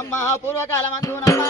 అమ్మా పూర్వకాలం అందునమ్మా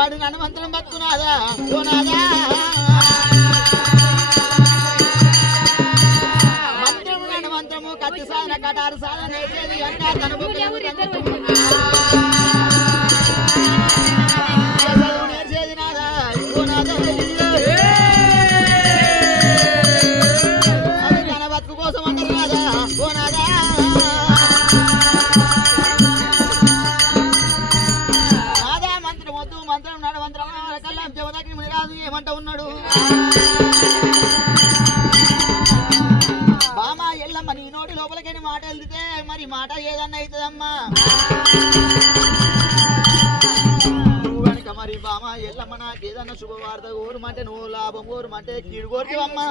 వాడు నన్ను మంత్రం బతుకున్నాదా పోనాదా మంత్రము నన్ను మంత్రము కత్తి సాధన కటారు సాధన నేర్చేది అంటా తన నేర్చేది నాదా పోనాదా అది తన బతుకు కోసం అంటారు నాదా పోనాదా ఏమంట ఉన్నాడు బామా ఎల్లమ్మ నీ నోటి లోపలికైనా మాట వెళ్తే మరి మాట ఏదన్నా అవుతుందమ్మా నువ్వు కనుక మరి బామా ఎల్లమ్మ నాకు ఏదన్నా శుభవార్త కోరమంటే నువ్వు లాభం కోరమంటే కీడు కోరుతావమ్మా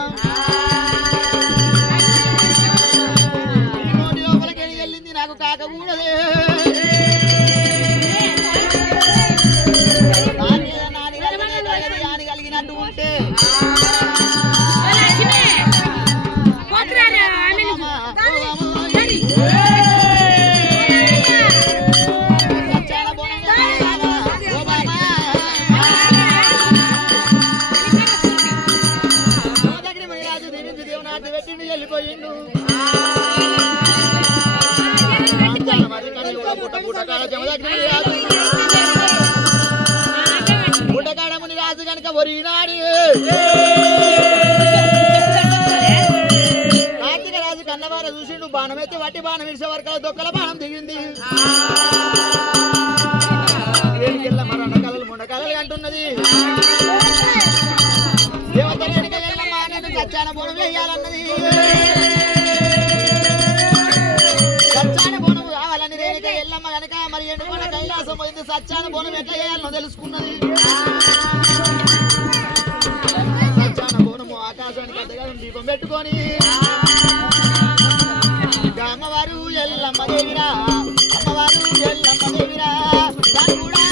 నీ నోటి లోపలికైనా వెళ్ళింది నాకు కాకూడదే కలిగినట్టు ఉంటే దేవునాటి పెట్టిండు వెళ్ళిపోయిండు పుట్టకాడముని రాజు కనుక ఒరినాడు కార్తీక రాజు కన్నవార చూసిండు బాణం అయితే వట్టి బాణం విడిసే వరకు దొక్కల బాణం దిగింది మరణ కళలు ముండ కళలు అంటున్నది దేవత వెనుక వెళ్ళమ్మా నేను సచ్చాన బోనం వేయాలన్నది సచ్చాన బోనం కావాలని రేణుక ఎల్లమ్మ కనుక మరి ఎండుకొండ కైలాసం పోయింది సచ్చాన బోనం ఎట్లా చేయాలనో తెలుసుకున్నది సచ్చాన బోనము ఆకాశానికి అద్దగా దీపం పెట్టుకొని అమ్మవారు ఎల్లమ్మ దేవిరా అమ్మవారు ఎల్లమ్మ దేవిరా కూడా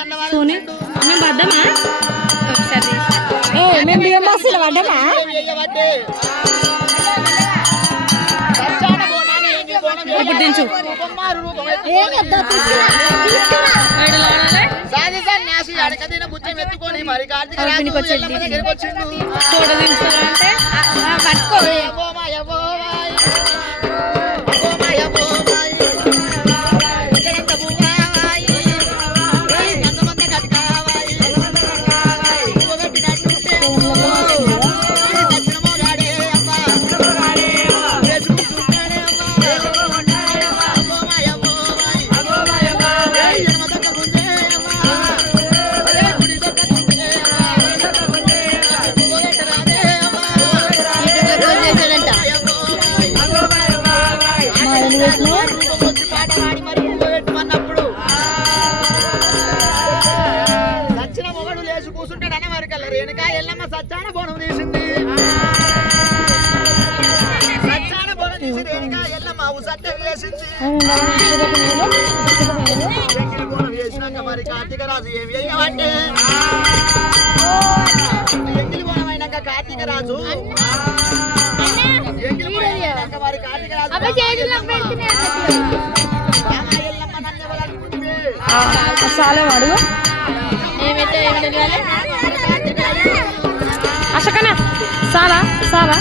కన్నవాడు సోని మేము పడ్డామా ఒకసారి మేము బియ్యం బాక్సులు పడ్డామా వేయబట్టే సచ్చాన బోనాన్ని ఎంగిలి బోనం ఇప్పుడు దించు రూపమారు రూపం సాది సన్యాసి అడకదిన బుచ్చం ఎత్తుకొని మరి కార్తీక రాజు ఎల్లమ్మ దగ్గరికి వచ్చిండు చూడ దించాలంటే పట్టుకో యవోమాయ యవోమాయ యవోమాయ యవోమాయ ఇక్కడంత బువ్వాయ మందమంద కట్టావాయ పోగొట్టినట్టుంటే సచ్చినమో గాడే అమ్మ చేసుకుంటున్నాడే అమ్మ యవోమాయ యవోమాయ ఎనమదక్క గుంజే అమ్మ గుడి దొక్క గుంజే పోగొట్టరాదే అమ్మ వచ్చి పాట పాడి మరి పెట్టమన్నప్పుడు సచ్చిన మొగడు లేచి కూర్చుంటాడు అన్న మరి కల్లా రేణుకా ఎల్లమ్మ సచ్చాన బోనం తీసింది సచ్చాన బోనం తీసి రేణుకా ఎల్లమ్మ సత్యం వేసింది ఎంగిలి బోనం వేసినాక మరి కార్తీక రాజు ఏమి వేయమంటే ఎంగిలి బోనం అయినాక కార్తీక రాజు ఎంగిలి బోనం అయినాక మరి కార్తీక రాజు చాలా అడుగు అశకనా చాలా చాలా